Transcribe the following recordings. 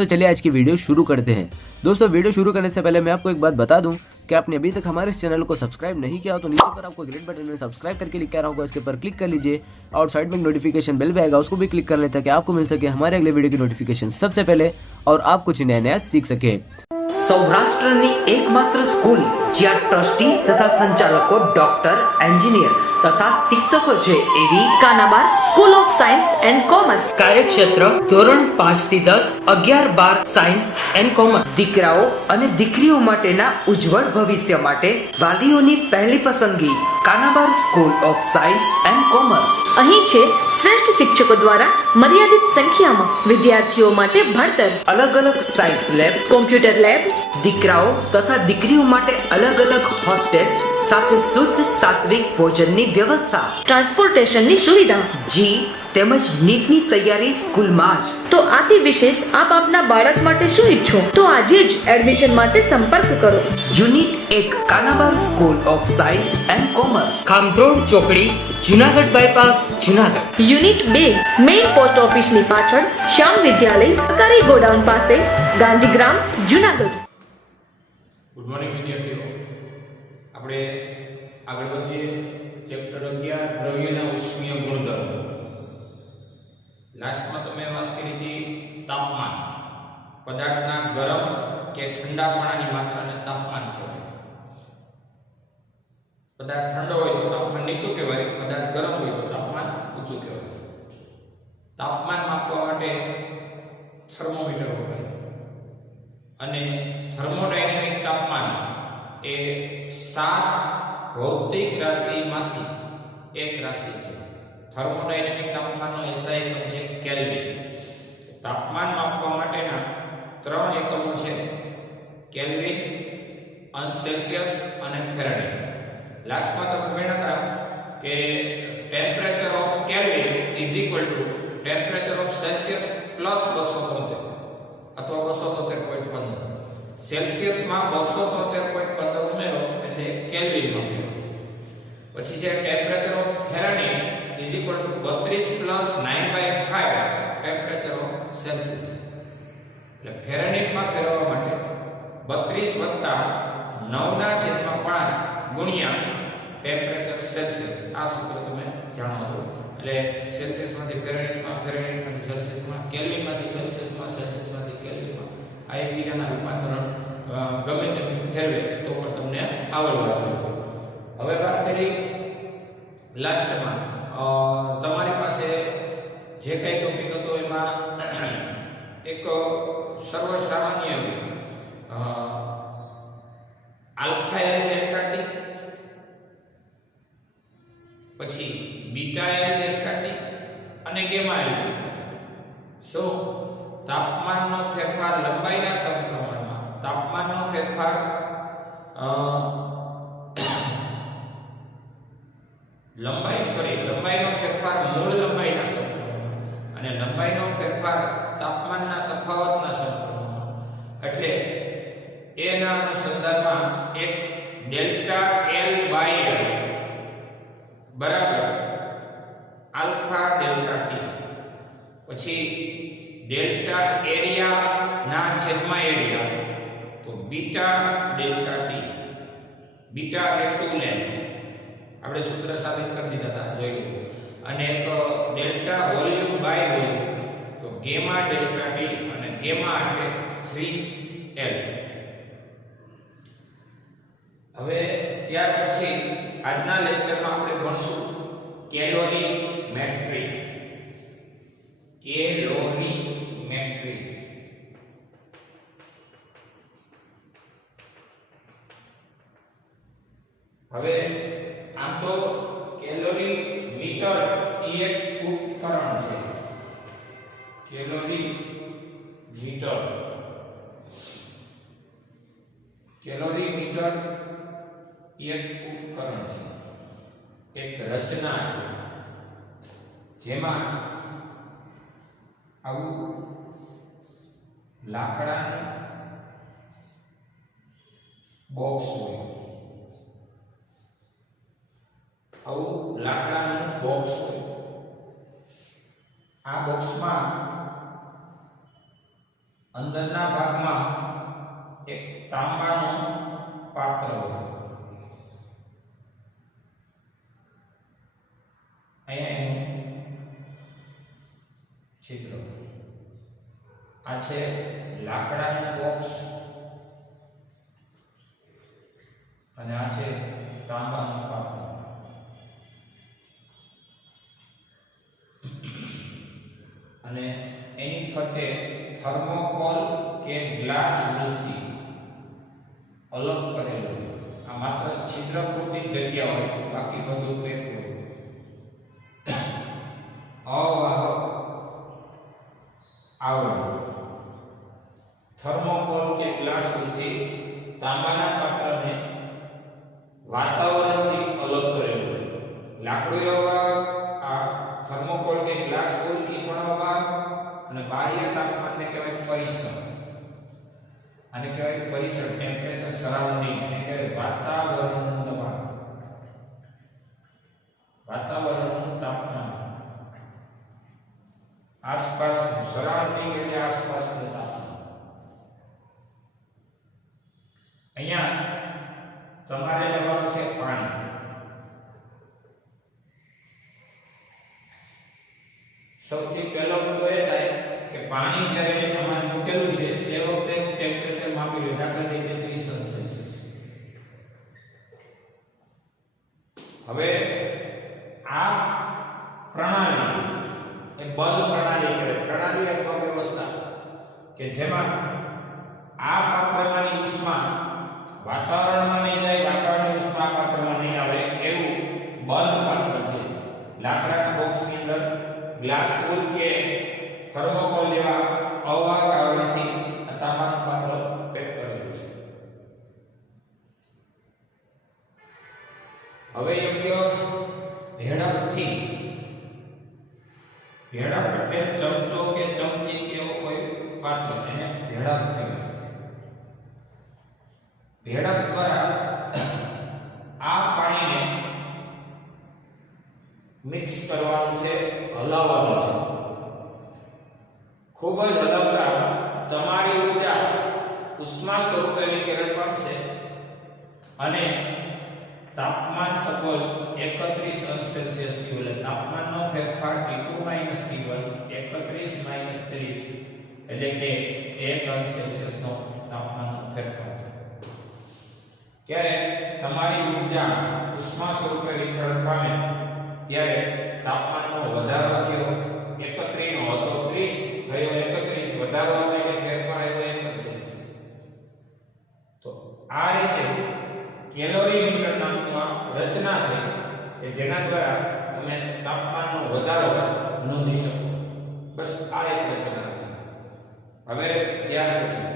दोस्तों चलिए आज की वीडियो शुरू करते हैं। दोस्तों वीडियो शुरू करने से पहले मैं आपको एक बात बता दूं कि आपने अभी तक हमारे इस चैनल को सब्सक्राइब नहीं किया हो तो नीचे पर आपको ग्रीन बटन में सब्सक्राइब करके लिखा रहा होगा, इसके ऊपर क्लिक कर लीजिए और साइड में नोटिफिकेशन बेल भी आएगा, उसको भी क्लिक कर लें ताकि आपको मिल सके हमारे अगले वीडियो की नोटिफिकेशन सबसे पहले और आप कुछ नया सीख सके। સૌરાષ્ટ્રની એકમાત્ર સ્કૂલ જ્યાં ટ્રસ્ટી તથા સંચાલકો ડોક્ટર, એન્જિનિયર તથા શિક્ષકો છે એવી Kanabar school of science and commerce કાર્યક્ષેત્ર ધોરણ 5 થી 10, 11, 12 સાયન્સ એન્ડ કોમર્સ। દીકરાઓ અને દીકરીઓ માટેના ઉજ્જવળ ભવિષ્ય માટે વાલીઓની પહેલી પસંદગી Kanabar school of science and commerce. અહીં છે શ્રેષ્ઠ શિક્ષકો દ્વારા મર્યાદિત સંખ્યામાં વિદ્યાર્થીઓ માટે ભણતર, અલગ અલગ સાયન્સ લેબ, કોમ્પ્યુટર લેબ, દીકરાઓ તથા દીકરીઓ માટે અલગ અલગ હોસ્ટેલ સાથે શુદ્ધ સાત્વિક ભોજનની વ્યવસ્થા, ટ્રાન્સપોર્ટેશનની સુવિધા, જી તેમજ નીટની તૈયારી સ્કૂલમાં જ। તો આથી વિશેષ આપ આપના બાળક માટે શું ઈચ્છો તો આજે જ એડમિશન માટે સંપર્ક કરો। Unit 1 Kanabar school of science and commerce, Khamrod ચોકડી, Junagadh bypass, Junagadh. Unit 2 main post ઓફિસની પાછળ, શ્યામ વિદ્યાલય, સરકારી ગોડાઉન પાસે, ગાંધીગ્રામ, જુનાગઢ। ગુડ મોર્નિંગ વિદ્યાર્થીઓ, આપણે આગળ વધીએ ચેપ્ટર 11 દ્રવ્યના ઉષ્મીય ગુણધર્મ। લાસ્ટમાં તમે વાત કરી હતી તાપમાન, પદાર્થના ગરમ કે ઠંડાપણાની માત્રાને તાપમાન કહેવાય। પદાર્થ ઠંડો હોય તો તાપમાન નીચું કહેવાય, પદાર્થ ગરમ હોય તો તાપમાન ઊંચું કહેવાય। તાપમાન માપવા માટે થર્મોમીટર વપરાય અને થર્મોડાયનેમિક તાપમાન એ 7 ભૌતિક રાશિમાંથી એક રાશિ છે। થર્મોડાયનેમિક તાપમાનનો SI એકમ છે કેલ્વિન। તાપમાન માપવા માટેના 3 એકમો છે, કેલ્વિન, અંશ સેલ્સિયસ અને ફેરનહીટ। લાસ્ટમાં તમે ભણ્યા હતા કે temperature of kelvin is equal to temperature of Celsius plus 273 અથવા 273.15। સેલ્સિયસમાં 273.15 ઉમેરો એટલે કેલ્વિનમાં ઉમેરો। પછી જે temperature of Fahrenheit is equal to 32 plus 9/5 temperature of Celsius. એટલે ફેરનહીટમાં ફેરવવા માટે 32 વત્તા 9/5 ગુણ્યા ટેમ્પરેચર સેલ્સિયસ, આ સૂત્ર તમે જાણો છો। એટલે સેલ્સિયસમાંથી ફેરનહીટમાં, ફેરનહીટમાંથી સેલ્સિયસમાં, કેલ્વિનમાંથી સેલ્સિયસમાં, સેલ્સિયસમાંથી કેલ્વિનમાં આ એકબીજાના રૂપાંતરણ ગમે તેમ ફેરવે તો પણ તમને આવડવા જોઈએ। હવે વાત કરી લાસ્ટમાં તમારી પાસે જે કંઈ ટોપિક હતો એમાં એક સર્વસામાન્ય આલ્ફા એલ ડેલ્ટા ટી, પછી બીટા એલ ડેલ્ટા ટી અને ગેમા એલ ડેલ્ટા ટી। શું તાપમાનનો ફેરફાર લંબાઈના સમપ્રમાણમાં, તાપમાનનો ફેરફાર લંબાઈનો ફેરફાર મૂળ લંબાઈના સમપ્રમાણમાં અને લંબાઈનો ફેરફાર તાપમાનના તફાવતના સમપ્રમાણમાં। એટલે એના અનુસંધાનમાં એક ડેલ્ટા એલ બાય એલ બરાબર આલ્ફા ડેલ્ટા ટી, પછી ડેલ્ટા એરિયા ના છેદમાં એરિયા તો બીટા ડેલ્ટા ટી, બીટા એટલે 2 લેન્થ, આપણે સૂત્ર સાબિત કરી દીધા હતા, જોઈ લીધું। અને એક ડેલ્ટા વોલ્યુમ બાય વોલ્યુમ તો ગેમા ડેલ્ટા ટી અને ગેમા એટલે 3L। હવે ત્યાર પછી આજના લેક્ચરમાં આપણે ભણશું કેલોરીમેટ્રી। કેલોરીમેટ્રી હવે આમ તો કેલોરી મીટર એ એક ઉપકરણ છે। કેલોરી મીટર એક ઉપકરણ છે, એક રચના છે જેમાં આવું લાકડાનું બોક્સ હોય, આવું લાકડાનું બોક્સ હોય। આ બોક્સમાં અંદરના ભાગમાં એક તાંબાનું પાત્ર હોય. અહીંયા એનું ચિત્ર. આ છે લાકડાનું બોક્સ અને આ છે તાંબાનું પાત્ર. અને એની ફરતે થર્મોકોલ કે ગ્લાસ વુલથી અલગ કરેલું હોય. આ માત્ર છિદ્ર પૂરતી જગ્યા હોય, બાકી બધું પેક હોય. અવાહક આવરણ. થર્મોકોલ કે ગ્લાસ વુલથી તાંબાના પાત્રને વાતાવરણથી અલગ કરેલું હોય. લાકડું અવાહક, આ થર્મોકોલ કે ગ્લાસ વુલ એ પણ અવાહક, અને બાહ્ય તાપમાનને કહેવાય પરિસર. આને કહેવાય પરિસર, ટેમ્પરેચર સરાઉન્ડિંગ. એને કહેવાય વાતાવરણનું દબાણ, વાતાવરણનું તાપમાન. આસપાસનું સરાઉન્ડિંગ એટલે આસપાસનું તાપમાન. અહીંયા તમારે લેવાનું છે પાણી. સૌથી પહેલો મુદ્દો એ થાય કે પાણી જ્યારે તમારે મૂકેલું છે એ વખતે ટેમ્પરેચર માપી લો. દાખલા તરીકે 30 સેલ્સિયસ. હવે આ પ્રણાલી એ બંધ પ્રણાલી કહેવાય. પ્રણાલી અથવા વ્યવસ્થા કે જેમાં આ પાત્રમાંની ઉષ્મા વાતાવરણમાં નહીં જાય, વાતાવરણની ઉષ્મા આ પાત્રમાં નહીં આવે એવું બંધ પાત્ર છે. લાકડાના બોક્સની અંદર ગ્લાસ વુલ કે થર્મોકોલ જેવા અવાહક આવરણથી આ તાંબાનું પાત્ર પેક કરેલું છે. હવે યોગ્ય ભેળપથી, ભેળપ એટલે ચમચો કે ચમચી કે એવો કોઈ પાત્ર, એને ભેળપ કહેવાય. ભેળપ દ્વારા આ પાણીને મિક્સ કરવાનું છે, હલાવવાનું છે. ખૂબ જ હલાવતા તમારી ઊર્જા ઉષ્મા સ્વરૂપે વિકિરણ પામશે અને તાપમાન સપોઝ 31 અંશ સેલ્સિયસ થયું એટલે તાપમાનનો ફેરફાર T2 - T1 31 - 30 એટલે કે 1 અંશ સેલ્સિયસનો તાપમાનનો ફેરફાર છે. ત્યારે તમારી ઊર્જા ઉષ્મા સ્વરૂપે વિકિરણ પામે ત્યારે તાપમાનનો વધારો થયો, 31 નો હતો 30 થયો 31, વધારો એટલે કે ફેરફાર આવ્યો 1 અંશ સેલ્સિયસ. તો આ રીતે કેલોરીમીટર નામની રચના છે કે જેના દ્વારા તમે તાપમાનનો વધારો નોંધી શકો. બસ આ એક રચના હતી. હવે ત્યાર પછી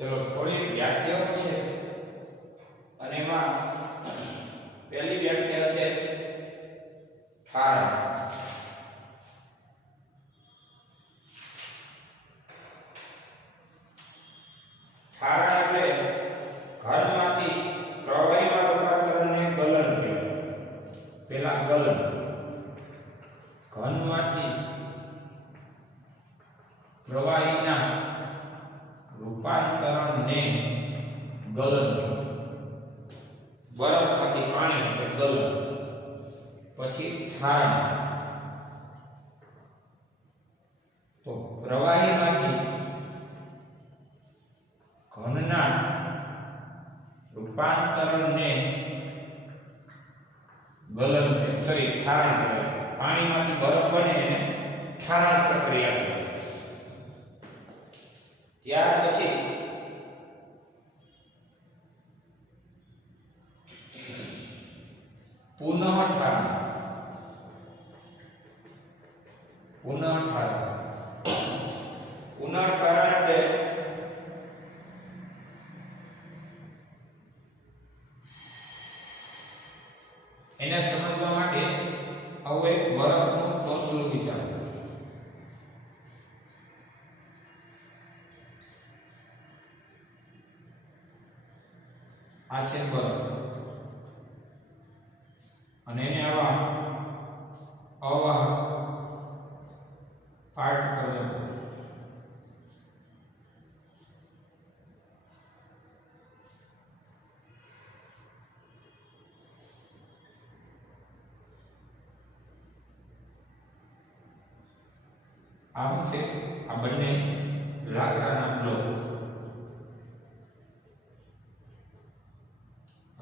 ચલો થોડી વ્યાખ્યાઓ છે અને એમાં પહેલી વ્યાખ્યા છે ઠારણ. ઠારણ એટલે ઘનમાંથી પ્રવાહીમાં રૂપાંતરને ગલન કહેવાય. પહેલા ગલન, ઘનમાંથી પ્રવાહીના રૂપાંતરણને ગલન. બરફમાંથી પાણી એટલે ગલન. પછી ઠારણ, તો પ્રવાહીમાંથી ઘનના રૂપાંતરણને ગલન, ઠારણ કહેવાય. પાણીમાંથી બરફ બને એને ઠારણ પ્રક્રિયા કહેવાય. ત્યાર પછી પુનઃઠારણ. પુનઃઠારણ એટલે સમજવા માટે હવે બરફનું ચોસલું વિચારો. આ છે બરફ અને એને આવા અવાહક પાર્ટ પર લખો. આ શું છે? આ બંને લાકડાના બ્લોક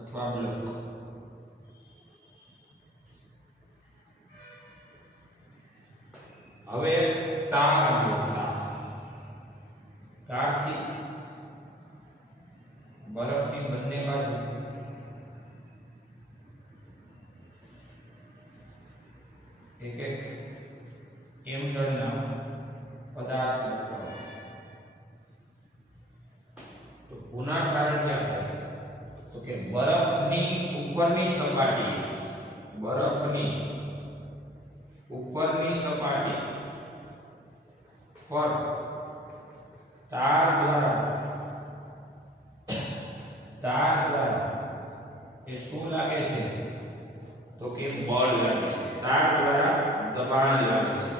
અથવા બ્લોક. હવે તારથી બરફની બંને બાજુ એક એક એમડળના પદાર્થ લખો. તો ગુણાકાર ક્યાં થાય? તો કે બરફની ઉપરની સપાટી પર તાર દ્વારા એ શું લાગે છે? તો કે બળ લાગે છે. તાર દ્વારા દબાણ લાગે છે,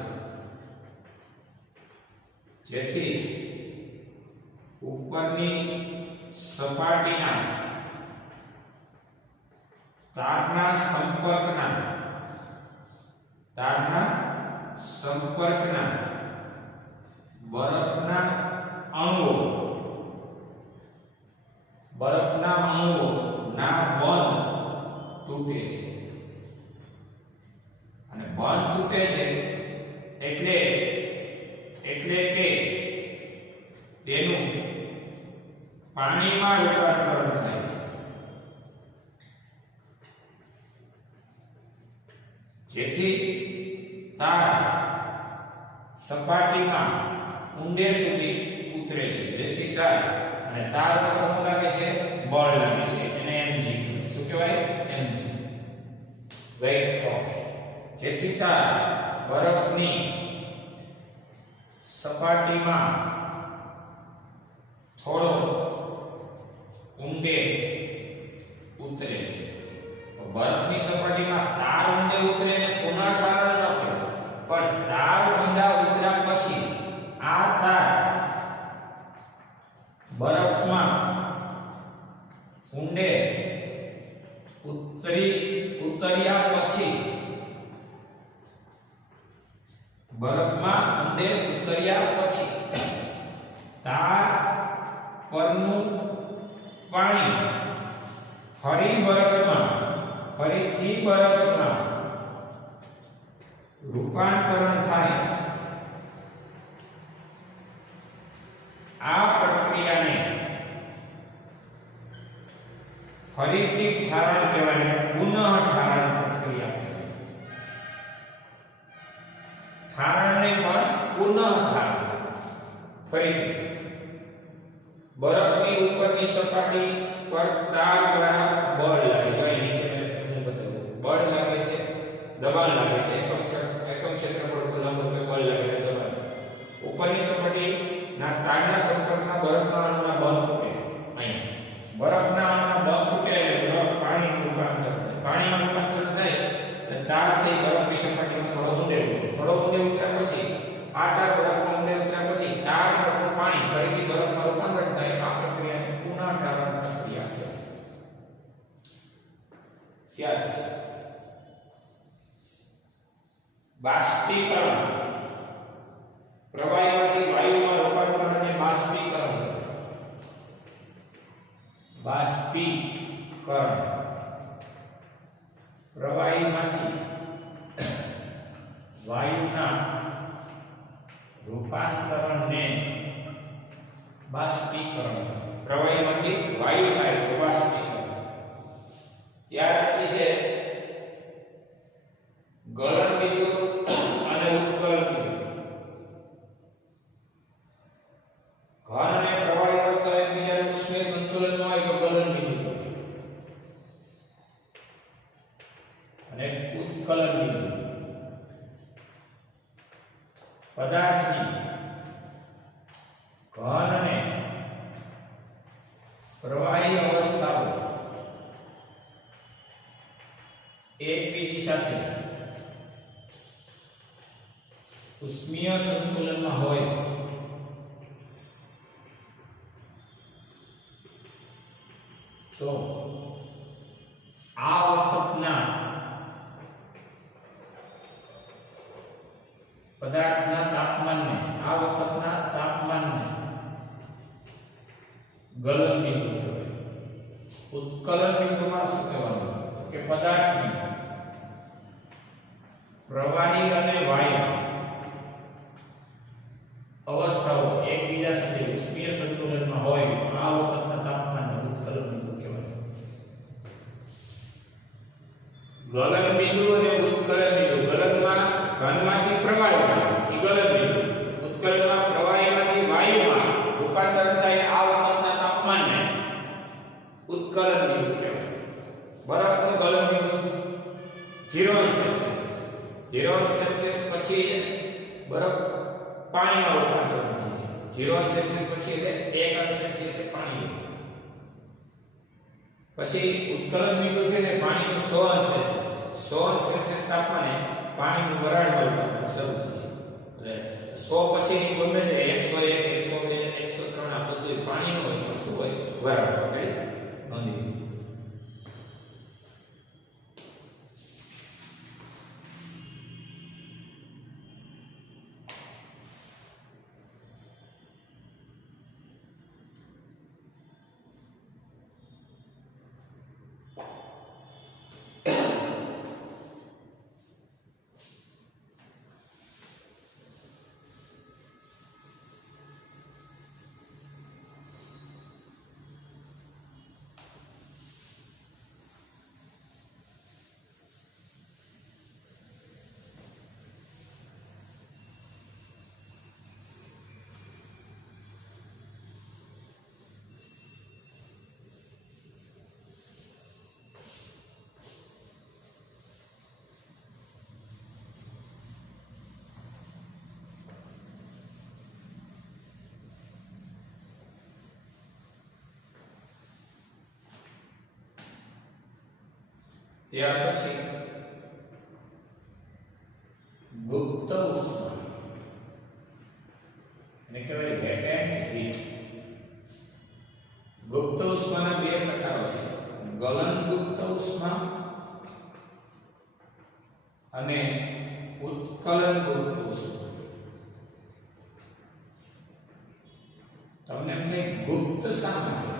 જેથી ઉપરની સપાટીના તારના સંપર્કના બરફના અણુઓના બંધ તૂટે છે. અને બંધ તૂટે છે એટલે કે તેનું પાણીમાં રૂપાંતરણ થાય છે, જેથી તાર સપાટીમાં ઊંડે સુધી ઉતરે છે. જેથી તાર ઉપર શું લાગે છે? બળ લાગે છે. એને mg શું કહેવાય? mg, weight force. જેથી તાર બરફની સપાટીમાં થોડો ઊંડે ઉતરે છે. બરફની સપાટીમાં તાર ઊંડે ઉતરે ને પુનઃકારણ ન કહેવાય, પણ તાર ઊંડા ઉતર્યા પછી આ તાર બરફમાં ઊંડે ઉતર્યા પછી તાર પરનું પાણી ફરીથી બરફમાં રૂપાંતરણ થાય. આ પ્રક્રિયાને ફરીથી ઠારણ કહેવાય, પુનઃ ઠારણ પ્રક્રિયા કહેવાય. ઠારણને પણ પુનઃ ઠારણ. ફરીથી બરફની ઉપરની સપાટી પર તાર દ્વારા બળ લાગે છે. અહીં નીચે મેં તમને બતાવ્યું, બળ લાગે છે, દબાણ લાગે છે. એકમ ક્ષેત્રફળ પર લંબ રૂપે બળ લાગે છે, દબાણ. ઉપરની સપાટીના તારના સંપર્કમાં બરફના અણુના બંધ તૂટે. અહીં બરફના અણુના બંધ તૂટે એટલે બરફ પાણીમાં રૂપાંતર થાય. એટલે તાર છે બરફની સપાટીમાં થોડો ઊંડે ઉતર્યા પછી આ તાર બરફમાં ઊંડે ઉતર્યા પછી તાર પરનું પાણી ફરીથી બરફમાં રૂપાંતર થાય. આ પ્રક્રિયાને પુનઃ ઠારણ પ્રક્રિયા કહેવાય. ત્યારબાદ બાષ્પીકરણ. પ્રવાહીમાંથી વાયુમાં રૂપાંતરને બાષ્પીકરણ. પ્રવાહીમાંથી વાયુના રૂપાંતરણને બાષ્પીકરણ. પ્રવાહીમાંથી વાયુ થાય તો બાષ્પીકરણ. ત્યાર પછી છે ગલન બિંદુ અને ઉત્કલન બિંદુ. ઘન અને પ્રવાહી અવસ્થા એકબીજાનું ઉષ્મીય સંતુલન હોય તો ગલન બિંદુ કહેવાય. પદાર્થની ઘન અને પ્રવાહી અવસ્થાઓ એકબીજી સાથે ઉષ્મીય સંતુલનમાં હોય તો આ વખતના પદાર્થના તાપમાનને ગલન બિંદુ કહેવાય. ઉત્કલન બિંદુમાં શું કહેવાનું કે પદાર્થની પ્રવાહી અને વાયુ અવસ્થાઓ એકબીજા સાથે ઉષ્મીય સંતુલનમાં હોય આ વખતના તાપમાનને ઉત્કલન બિંદુ કહેવાય. ગલન બિંદુ અને ઉત્કલન બિંદુ. ગલનમાં ઘનમાંથી પ્રવાહીમાં એ ગલન બિંદુ, ઉત્કલનમાં પ્રવાહીમાંથી વાયુમાં રૂપાંતર થાય આ વખતના તાપમાનને ઉત્કલન બિંદુ કહેવાય. બરફનું ગલન બિંદુ 0 સેલ્સિયસ છે. 0 સેલ્સિયસ પછી બરફ પાણીમાં રૂપાંતર થાય. 0 સેલ્સિયસ પછી એટલે 1 સેલ્સિયસ પાણી. પછી ઉત્કલન બિંદુ છે ને પાણીનું 100 સેલ્સિયસ. 100 સેલ્સિયસ તાપમાને પાણીનું વરાળમાં રૂપાંતર શરૂ થાય. એટલે 100 પછી ગમે તે 101, 102, 103 આ બધું પાણીનું હોય પણ શું હોય? વરાળ. ઓકે, નોંધી. ત્યાર પછી ગુપ્ત ઉષ્મા એને કહેવાય લેટેન્ટ હીટ. ગુપ્ત ઉષ્માના બે પ્રકારો છે, ગલન ગુપ્ત ઉષ્મા અને ઉત્કલન ગુપ્ત ઉષ્મા. તમને એમ થાય ગુપ્ત શા માટે?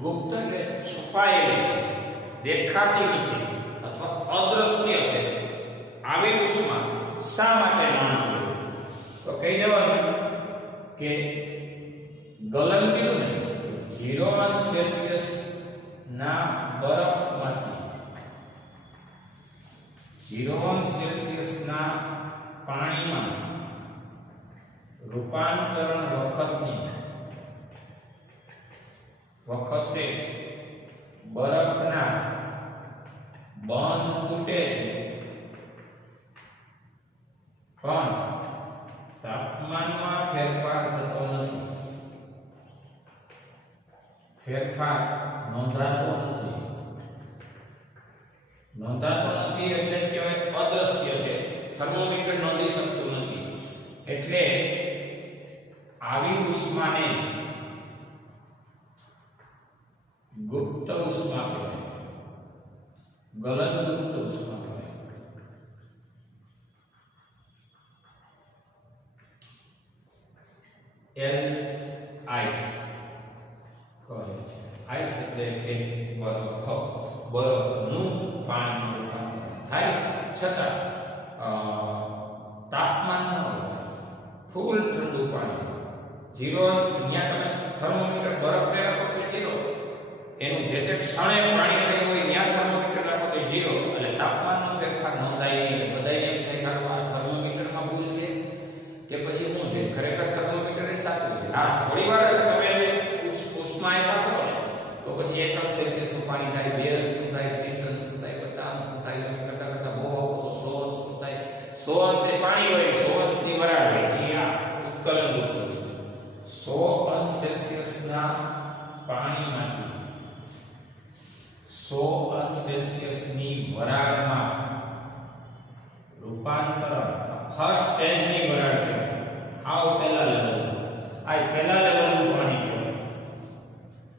ગુપ્ત એટલે છુપાયેલી છે, દેખાતી નથી અથવા અદ્રશ્ય છે. આવી ઉષ્મા શા માટે નામ થયું? તો કહી દેવાનું કે ગલન કીધું ને 0 સેલ્સિયસ ના બરફમાંથી 0 સેલ્સિયસ ના પાણીમાં રૂપાંતરણ વખતે બરફના બંધ તૂટે છે, પણ તાપમાનમાં ફેરફાર થતો નથી. ફેરફાર નોંધાતો નથી એટલે કહેવાય અદ્રશ્ય છે, થર્મોમીટર નોંધી શકતું નથી. એટલે આવી ઉષ્માને ગુપ્ત ઉષ્મા કહેવાય, ગલન ગુપ્ત ઉષ્મા કહેવાય. આઈસ કહે છે. આઈસ એટલે બરફનું પાણીમાં રૂપાંતર થાય છતાં તાપમાન ન વધે, ફૂલ ઠંડુ પાણી 0 અંશ. ત્યાં તમે થર્મોમીટર બરફ પર રાખો તો 0, એનું જે તે ક્ષણે પાણી થયું હોય ત્યાં થર્મોમીટર રાખો તો 0, એટલે તાપમાનનો ફેરફાર નોંધાય નહીં. બધાને એમ થાય કે આ થર્મોમીટરમાં ભૂલ છે કે પછી શું છે? ખરેખર થર્મોમીટર એ સાચું છે. હા, થોડી વાર તમે ઉષ્મા એમાં કરો ને તો પછી 1 સેલ્સિયસનું પાણી થાય, 2 અંશનું થાય, 30 અંશનું થાય, 50 અંશનું થાય, કરતા કરતા બહુ તો 100 અંશનું થાય. 100 અંશ એ પાણી હોય, 100 અંશની વરાળ હોય, એ ઉત્કલન ગુપ્ત ઉષ્મા 100 અંશ સેલ્સિયસના પાણીમાંથી 100 અંશ સેલ્સિયસની વરાળમાં રૂપાંતરણ ફર્સ્ટ સ્ટેજની વરાળ કહેવાય. આવ પહેલા લેવલ આ પહેલા લેવલનું પાણી કહેવાય.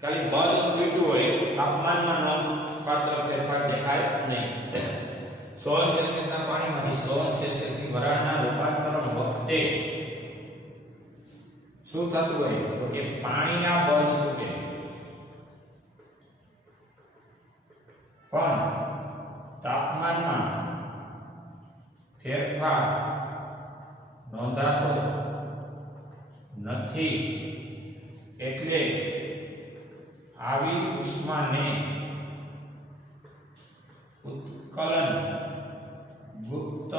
ખાલી બંધ તૂટ્યું હોય તાપમાનમાં નોંધપાત્ર ફેરફાર દેખાય નહીં. 100 સેલ્સિયસના પાણીમાંથી 100 સેલ્સિયસની વરાળના રૂપાંતરણ વખતે શું થતું હોય તો કે પાણીના બંધ તૂટે પણ તાપમાનમાં ફેરફાર નોંધાતો નથી. એટલે આવી ઉષ્માને ઉત્કલન ગુપ્ત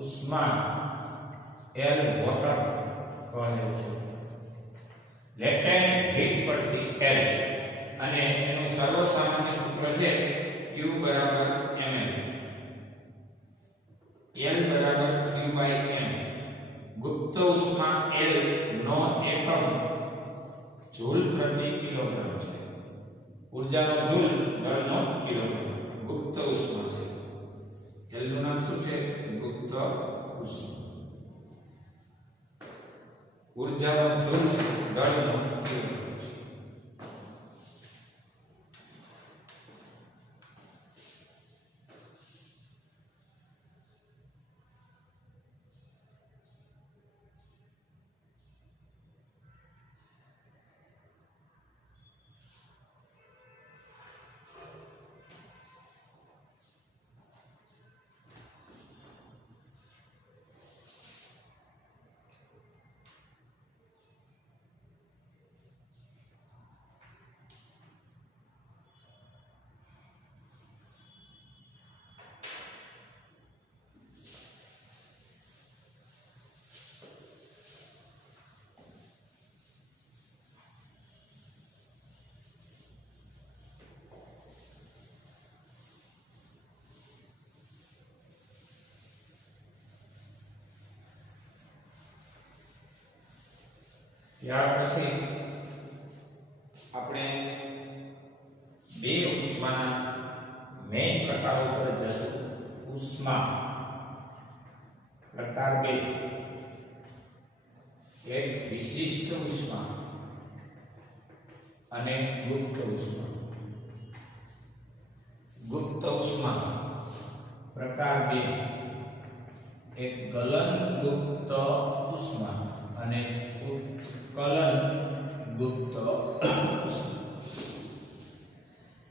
ઉષ્મા એર વોટર કહે છે. લેટેન્ટ હીટ પરથી એર અને એનું સર્વસામાન્ય સૂત્ર છે Q બરાબર ml. L બરાબર Q/m. ગુપ્ત ઉષ્મા L નો એકમ જૂલ પ્રતિ કિલોગ્રામ છે. ઊર્જાનો જૂલ દળનો કિલોગ્રામ ગુપ્ત ઉષ્મા છે. L નું નામ શું છે? ગુપ્ત ઉષ્મા. ઊર્જાનો જૂલ દળનો કિલોગ્રામ છે. ત્યાર પછી આપણે બે ઉષ્માના મેઇન પ્રકારો પર જશું. ઉષ્મા પ્રકાર 2 એક વિશિષ્ટ ઉષ્મા અને ગુપ્ત ઉષ્મા. ગુપ્ત ઉષ્મા પ્રકાર 2 એક ગલન ગુપ્ત ઉષ્મા અને ઉત્કલન ગુપ્ત ઉષ્મા.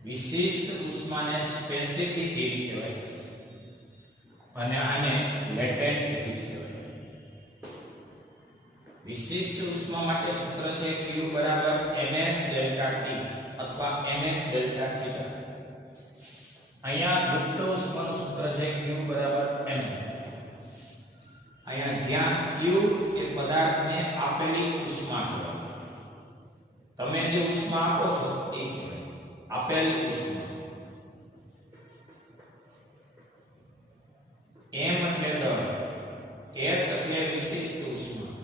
વિશિષ્ટ ઉષ્માને સ્પેસિફિક હીટ કહેવાય અને આને લેટેન્ટ હીટ કહેવાય. વિશિષ્ટ ઉષ્મા માટે સૂત્ર છે Q બરાબર ms ડેલ્ટા T અથવા ms ડેલ્ટા થીટા. અહીંયા ગુપ્ત ઉષ્માનું સૂત્ર છે Q બરાબર m. અહીંયા જ્યાં Q એ પદાર્થને આપેલી ઉષ્મા કહેવાય. તમે જે ઉષ્મા આપો છો એ કહેવાય આપેલ ઉષ્મા. m એટલે દળ, s એટલે વિશિષ્ટ ઉષ્મા.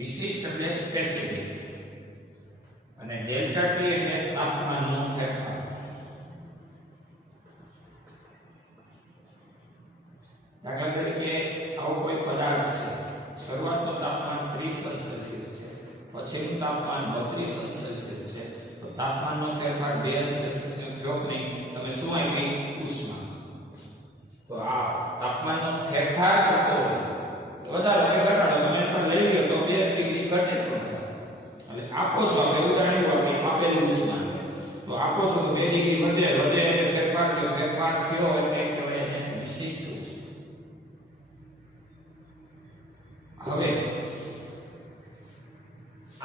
વિશિષ્ટ એટલે સ્પેસિફિક અને ડેલ્ટા T એટલે તાપમાનનો ફેરફાર. દાખલા તરીકે આવો કોઈ પદાર્થ છે, શરૂઆતનું તાપમાન 30 અંશ સેલ્સિયસ છે, પછીનું તાપમાન 32 અંશ સેલ્સિયસ છે, તો તાપમાનનો ફેરફાર 2 અંશ સેલ્સિયસનો થયો નહીં, તમે શું આવી ઉષ્મા. તો આ તાપમાનનો ફેરફાર થતો હોય વધારે કે ઘટાડો તમે પણ લઈ લ્યો તો 2 ડિગ્રી ઘટે પણ ખરા. એટલે આપો છો આપણે ઉદાહરણ આપી આપેલી ઉષ્મા તો આપો છો 2 ડિગ્રી વધે એટલે ફેરફાર થયો એટલે કહેવાય એને વિશિષ્ટ. હવે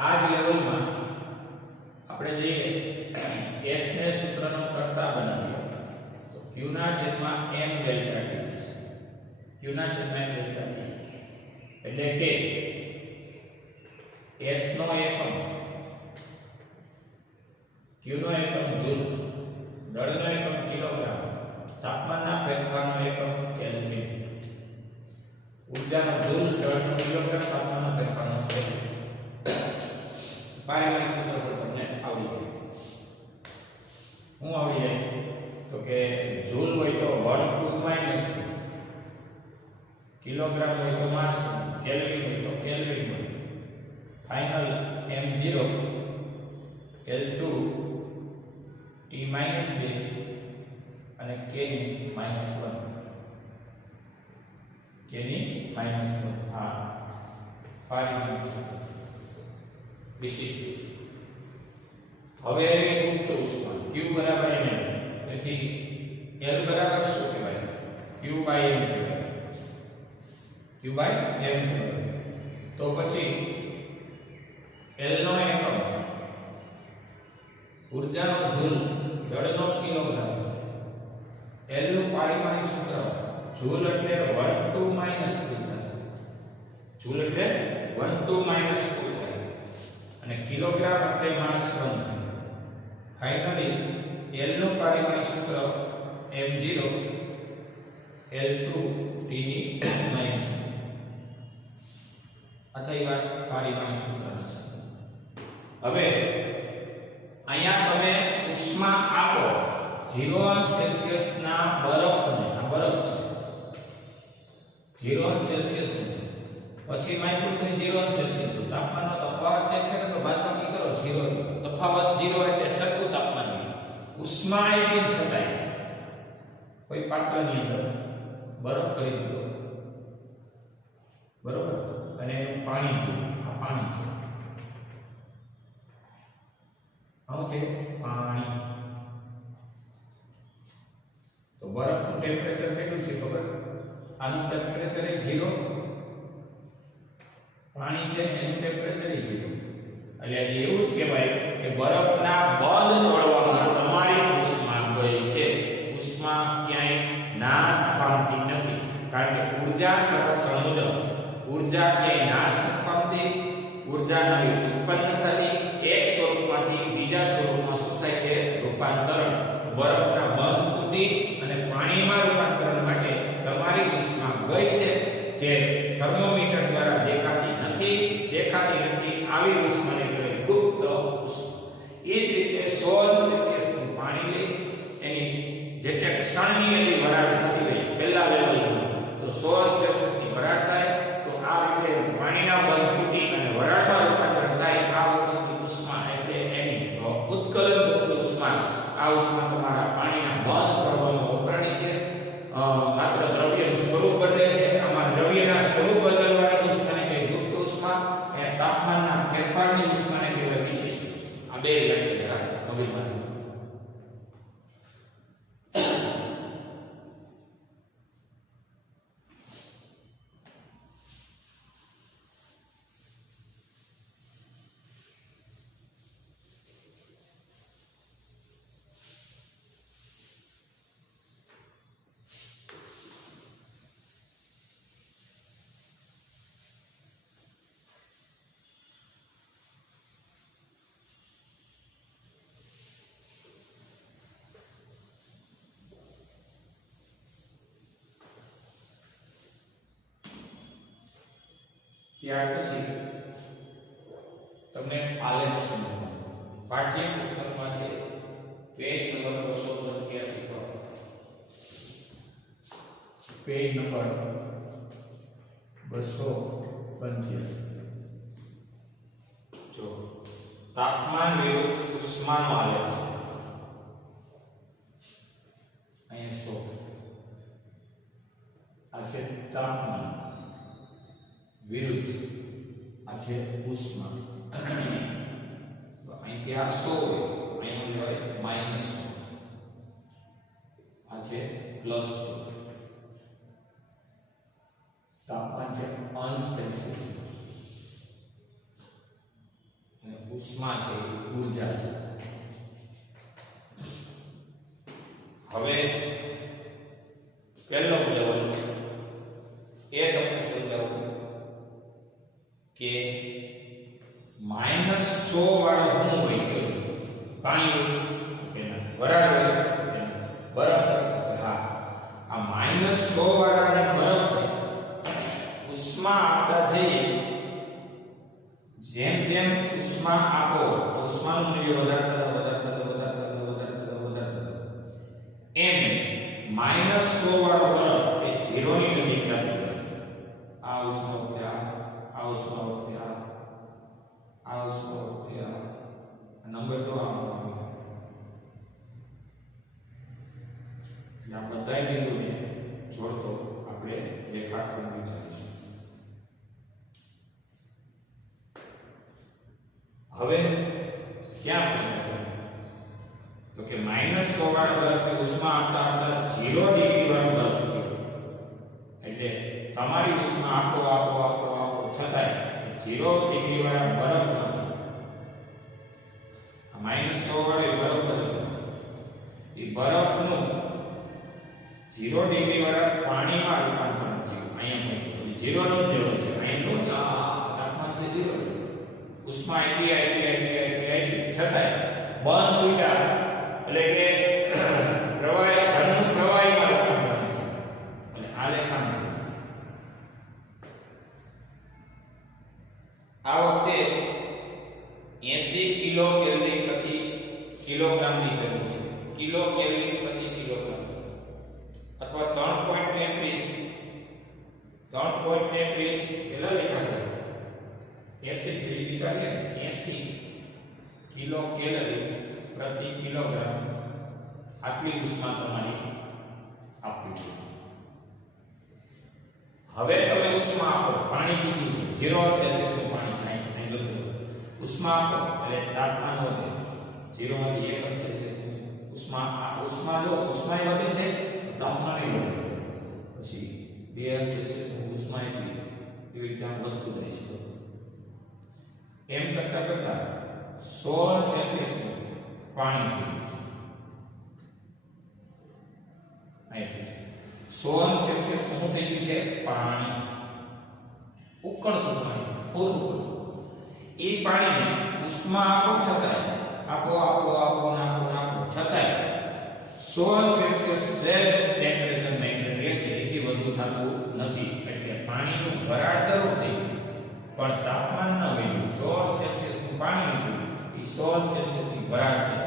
આ જ લેવલમાં આપણે જે s ને સૂત્રનો કરતા બનાવીએ તો q ના છેદમાં m ડેલ્ટા t થશે. q ના છેદમાં m ડેલ્ટા t એટલે કે s નો એકમ q નો એકમ જૂલ, દળનો એકમ કિલોગ્રામ, તાપમાનના ફેરફારનો એકમ કેલ્વિન. ઊર્જાનો જૂલ દળનો કિલોગ્રામ તાપમાનના ફેરફારનો છે પારિમાણિક સૂત્ર પર તમને આવડી જાય હું આવડી જાય તો કે જૂલ હોય તો 1 2 -2 કિલોગ્રામ હોય તો માસ કેલ્વિન હોય તો kelvin final m0 L2 T - 2 અને k ની -1 k ની -1 હા પારિમાણિક સૂત્ર વિશિષ્ટ હવે મુક્ત ઉષ્મા q બરાબર ml તેથી L બરાબર શું કહેવાય q by m q by m તો પછી L નો એકમ ઊર્જાનો જૂલ દળનો કિલોગ્રામ L નું પારિમાણિક સૂત્ર જૂલ એટલે 1 2 - 2 થાય જૂલ એટલે 1 2 - 2 થાય અને કિલોગ્રામ એટલે માસ 1 થાય ફાઇનલી L નું પારિમાણિક સૂત્ર m0 L2 T ની -1 આ થઈ વાત પારિમાણિક સૂત્રના છે હવે અહીંયા તમે ઉષ્મા આપો 0 સેલ્સિયસ ના બરફને આ બરફ છે 0 સેલ્સિયસ પછી માઈક્રો 0 સેલ્સિયસ તાપમાનનો તફાવત ચેક કરો તો બાદબાકી કરો 0 તફાવત 0 એટલે સરખું તાપમાન ઉષ્મા એટલી છતાંય કોઈ પાત્રની અંદર બરફ કરી દીધો બરોબર અને પાણી છે આ પાણી છે આવું છે પાણી તો બરફનું ટેમ્પરેચર કેટલું છે ખબર આનું ટેમ્પરેચર એ 0 પાણી છે એનું ટેમ્પરેચર એ 0 એટલે એવું જ કહેવાય કે બરફના બંધ તોડવામાં તમારી ઉષ્મા ગઈ છે ઉષ્મા ક્યાંય નાશ પામતી નથી કારણ કે ઊર્જા સંરક્ષણ મુજબ ઊર્જા ક્યાંય નાશ નથી પામતી ઊર્જા નવી ઉત્પન્ન થતી એક સ્વરૂપમાંથી બીજા સ્વરૂપમાં શું થાય છે રૂપાંતરણ બરફના બંધ તૂટી અને પાણીમાં રૂપાંતરણ માટે તમારી ઉષ્મા ગઈ છે જે થર્મોમીટર દ્વારા દેખાતી નથી આવી ઉષ્માને કહેવાય ગુપ્ત ઉષ્મા એ જ રીતે 100 સેલ્સિયસનું પાણી લઈ એની જેટલે ક્ષણની એની વરાળ થતી હોય પહેલા લેવલમાં તો 100 સેલ્સિયસની વરાળ થાય તો આ રીતે પાણીના બંધ તૂટી અને વરાળમાં રૂપાંતરણ થાય આ વખતની ઉષ્મા એટલે એની ઉત્કલન મુક્ત ઉષ્મા આ ઉષ્મા તમારા પાણીના બંધ તોડવામાં વપરાણી છે માત્ર દ્રવ્યનું સ્વરૂપ બદલે છે આમાં દ્રવ્યના સ્વરૂપ બદલવાની ઉષ્માને કહેવાય ગુપ્ત ઉષ્મા અને તાપમાનના ફેરફારની ઉષ્માને કહેવાય વિશિષ્ટ આ બે વ્યાખ્યા રાખો મગજમાં ત્યાર પછી તમને આલેખ સમજવાનો પાઠ્યપુસ્તકમાં છે પેજ નંબર 285 પર પેજ નંબર 285 જો તાપમાન વિરુદ્ધ ઉષ્માનો આલેખ છે અહીંયા 100 આ છે તાપમાન વિરુદ્ધ આ છે ઉષ્મા અહીંથી આ 100 હોય અહીંનું લેવાય -100 આ છે +100 તાપમાન છે અંશ સેલ્સિયસ અને ઉષ્મા છે ઊર્જા છે હવે પહેલો લેવલ એ તમને સમજાવું કે -100 વાળો શું હોય કે પાણી કે ના વરાળ હોય કે ના બરફ હા આ -100 વાળાને બરફને ઉષ્મા આપતા જઈએ, જેમ જેમ ઉષ્મા આપો ઉષ્માનું મૂલ્ય વધારતા એમ -100 વાળો બરફ તે 0 ની નજીક જતો રહે. આ ઉષ્મા વખતે આ ઉષ્મા વખતે આ ઉષ્મા વખતે આ નંબર જો આમ થવાનો એટલે આ બધા બિંદુને જોડતો આપણે રેખાખંડ વિચારીશું. હવે ક્યાં પહોંચ્યા તો કે -100 વાળા બરફની ઉષ્મા આપતા 0 ડિગ્રી વાળો બરફ છે. એટલે તમારી ઉષ્મા આપો છતાંય 0 ડિગ્રી વાળા બરફ નથી. આ -100 વાળો બરફ હતો એ બરફનું 0 ડિગ્રી વાળા પાણીમાં રૂપાંતર થયું. અહીંયા પહોંચ્યું 0 નો લેવલ છે. અહીંયા જો તાપમાન છે 0, ઉષ્મા આપી છતાંય બંધ તૂટ્યા એટલે કે પ્રવાહી ઘનનું પ્રવાહીમાં રૂપાંતર છે. અને આ લેખાણ છે. આ વખતે 80 કિલો કેલરી પ્રતિ કિલોગ્રામની જરૂર છે. કિલો કેલરી પ્રતિ કિલોગ્રામ અથવા 3.33 કેટલા લેખાશે? 80 વિચારીએ 80 કિલો કેલરી પ્રતિ કિલોગ્રામ આટલી ઉષ્મા તમારી આપવી છે. હવે તમે ઉષ્મા આપો, પાણી કેટલું છે? 0 સેલ્સિયસ નું પાણી છે. અહીં જો ઉષ્મા આપો એટલે તાપમાન વધે. 0 માંથી 1 સેલ્સિયસ ઉષ્મા જો ઉષ્મા વધે છે, તાપમાન વધે છે. પછી 2 સેલ્સિયસ ઉષ્મા એવી રીતે આમ વધતું જાય છે. એમ કરતા 16 સેલ્સિયસ પાણી થઈ ગયું છે. અહીં 16 સેલ્સિયસ શું થઈ ગયું છે? પાણી ઉકળતું પાણી. એ પાણીને ઉષ્મા આપો છતાંય આપો છતાંય 16 સેલ્સિયસ ટેમ્પરેચર મેઇન્ટેન રહે છે. એથી વધુ થતું નથી. એટલે પાણીનું વરાળ જરૂર થઈ પણ તાપમાન ન વધ્યું. 16 સેલ્સિયસ નું પાણી હતું એ 16 સેલ્સિયસ ની વરાળ થઈ.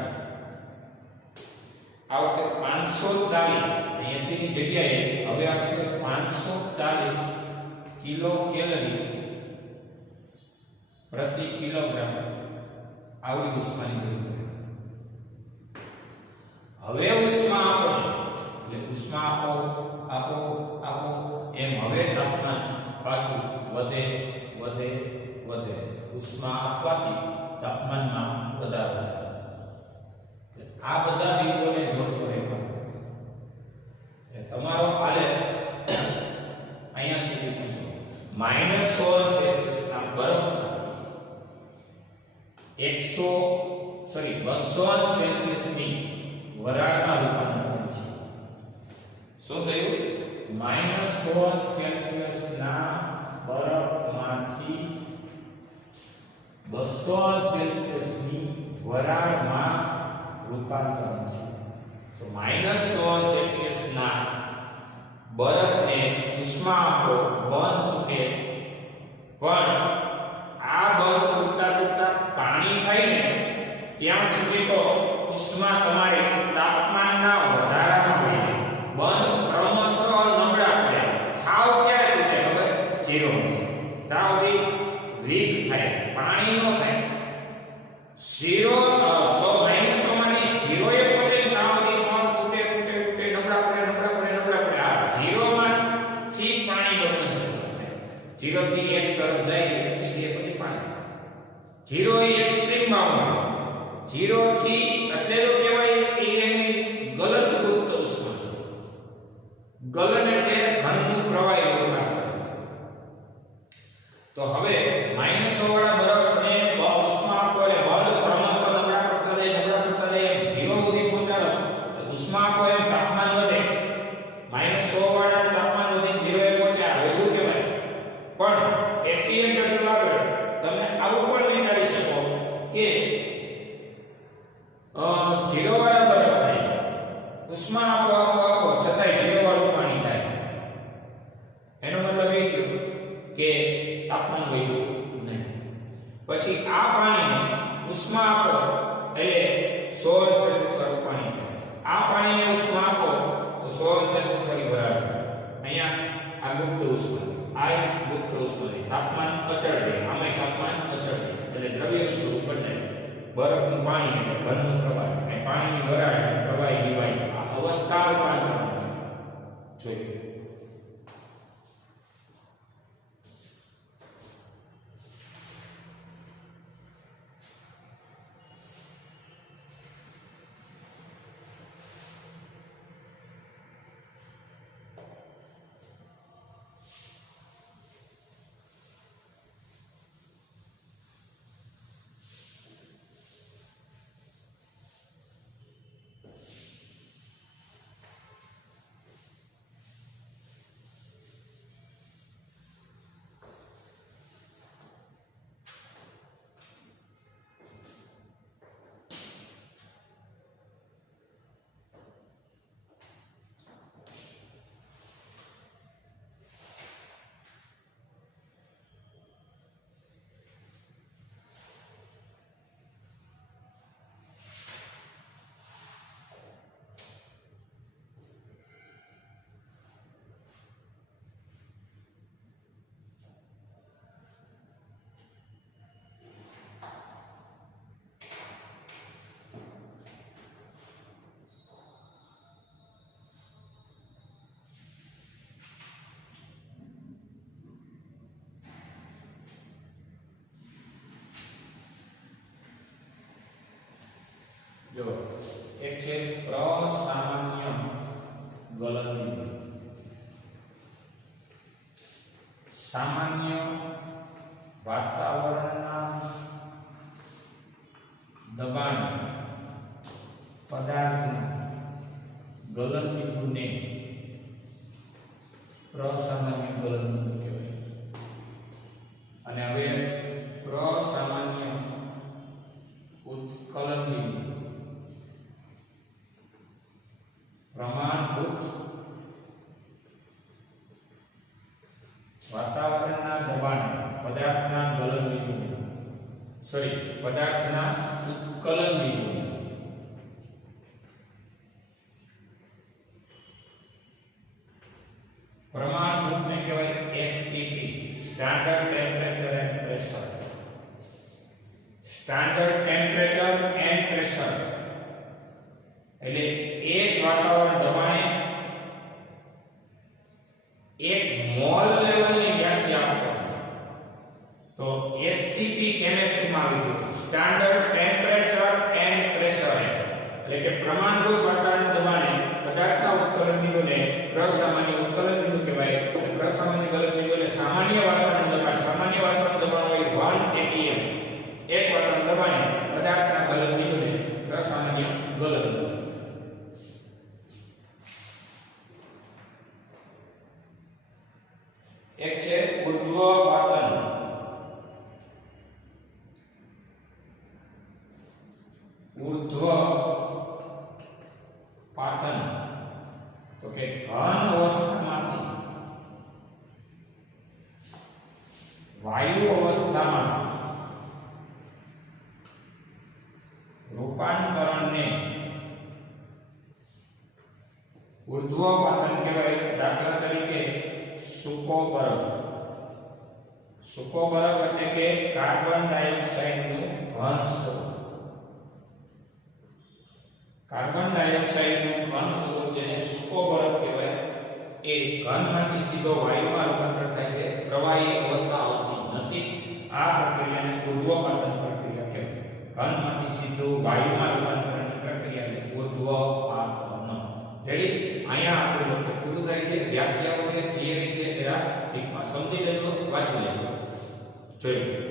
આ વખતે 540 80 ની જગ્યાએ હવે આવશે 540 કિલો કેલરી પ્રતિ કિલોગ્રામ આવડી ઉષ્માની જરૂર પડે. હવે ઉષ્મા આપો એટલે ઉષ્મા આપો એમ હવે તાપમાન પાછું વધે. ઉષ્મા આપવાથી તાપમાનમાં વધારો થાય. આ બધા બિંદુઓને જોડતો રેખાખંડ તમારો આલેખ અહીંયા સુધી પહોંચો. -16 સેલ્સિયસના બરફમાંથી 200 સેલ્સિયસની વરાળમાં રૂપાંતર છે. શું થયું? -16 સેલ્સિયસના બરફમાંથી 200 સેલ્સિયસની વરાળમાં રૂપાંતર છે. તો -16 સેલ્સિયસના બરફને ઉષ્મા આપો, બંધ તૂટે. પણ આ બંધ તૂટતા પાણી થાય ને ત્યાં સુધી તો ઉષ્મા તમારે તાપમાનના વધારામાં હોય. બંધ ક્રમશઃ નબળા પડે. હાવ ક્યારે તૂટે ખબર? 0 હશે. ત્યાં સુધી વીક થાય, પાણી નો થાય. 0 માંથી 0 એ પહોંચે ત્યાં સુધી બંધ તૂટે નબળા પડે. આ 0 માંથી પાણી બનવાનું શરૂ થાય. 0 થી 1 તરફ જાય, 1 થી 2 પછી પાણી. 0 એ એક્સ્ટ્રીમ બાઉન્ડ. 0 થી એટલે તો કહેવાય કે એની ગલનયુક્ત ઉષ્મા છે. ગલન એટલે ઘનનું પ્રવાહી રૂપાંતર. તો હવે -100 વાળા બરફને ઉષ્મા આપો એટલે બંધ ક્રમશઃ નબળા પડતા જાય 0 સુધી પહોંચાડો. ઉષ્મા આપો એમ તાપમાન વધે. -100 વાળાનું તાપમાન વધે 0 એ પહોંચ્યા, વધુ કહેવાય. પણ એક્સિડન્ટ આગળ તમે આવું પણ વિચારી શકો કે 0 વાળા બરફને ઉષ્મા આપો છતાંય 0 વાળું પાણી થાય. કે તાપમાન વધ્યું નહીં. પછી આ પાણીને ઉષ્મા આપો એટલે 16 સેલ્સિયસ વાળું પાણી થાય. આ પાણીને ઉષ્મા આપો તો 16 સેલ્સિયસ વાળી વરાળ થાય. અહીંયા આ ગુપ્ત ઉષ્મા, આ ગુપ્ત ઉષ્મા, તાપમાન અચળ રહે, આમાં તાપમાન અચળ રહે એટલે દ્રવ્યનું સ્વરૂપ બદલાય. બરફનું પાણી એટલે ઘનનું પ્રવાહ, અને પાણીની વરાળ એટલે પ્રવાહી વાયુ. આ અવસ્થા રૂપાંતર જોઈએ. જો એક છે પ્રસામાન્ય ગલનબિંદુ. સામાન્ય વાતાવરણના દબાણે પદાર્થના ગલનબિંદુને પ્રસામાન્ય ગલનબિંદુ કહેવાય. અને હવે પ્રસામાન્ય ઉત્કલન બિંદુ, પ્રમાણભૂત વાતાવરણના દબાણે પદાર્થના ગલન બિંદુ પદાર્થના ઉત્કલન બિંદુ પ્રમાણભૂતને કહેવાય STP, standard temperature and pressure. Standard temperature and pressure એટલે એક વાતાવરણ દબાણે એક મોલ લેવલની વ્યાખ્યા આપો તો STP કેમિસ્ટ્રીમાં આવી ગયું, સ્ટાન્ડર્ડ ટેમ્પરેચર એન્ડ પ્રેશર. એટલે કે પ્રમાણભૂત વાતાવરણના દબાણે પદાર્થના ઉત્કલન બિંદુને પ્રસામાન્ય ઉત્કલન બિંદુ કહેવાય. પ્રસામાન્ય ગલન બિંદુ એટલે સામાન્ય વાતાવરણનું દબાણ, સામાન્ય વાતાવરણનું દબાણ હોય 1 atm. એક વાતાવરણ દબાણે પદાર્થના ગલન બિંદુને પ્રસામાન્ય ગલન બિંદુ. એક છે ઉર્ધ્વપાતન. ઉર્ધ્વપાતન તો કે ઘન અવસ્થામાંથી વાયુ અવસ્થામાં રૂપાંતરણને ઉર્ધ્વપાતન કહેવાય. દાખલા તરીકે સૂકો બરફ. સૂકો બરફ એટલે કે કાર્બન ડાયોક્સાઇડનું ઘન સ્વરૂપ. કાર્બન ડાયોક્સાઇડનું ઘન સ્વરૂપ જેને સૂકો બરફ કહેવાય એ ઘનમાંથી સીધો વાયુમાં રૂપાંતર થાય છે, પ્રવાહી અવસ્થા આવતી નથી. આ પ્રક્રિયાને ઉર્ધ્વપાતન પ્રક્રિયા કહેવાય. ઘનમાંથી સીધું વાયુમાં રૂપાંતરની પ્રક્રિયાને ઉર્ધ્વપાતન. રેડી? અહીંયા આપણું લેક્ચર પૂરું થાય છે. વ્યાખ્યાઓ છે, થિયરી છે, એના ડીપમાં સમજી લેજો, વાંચી લેજો. જોઈએ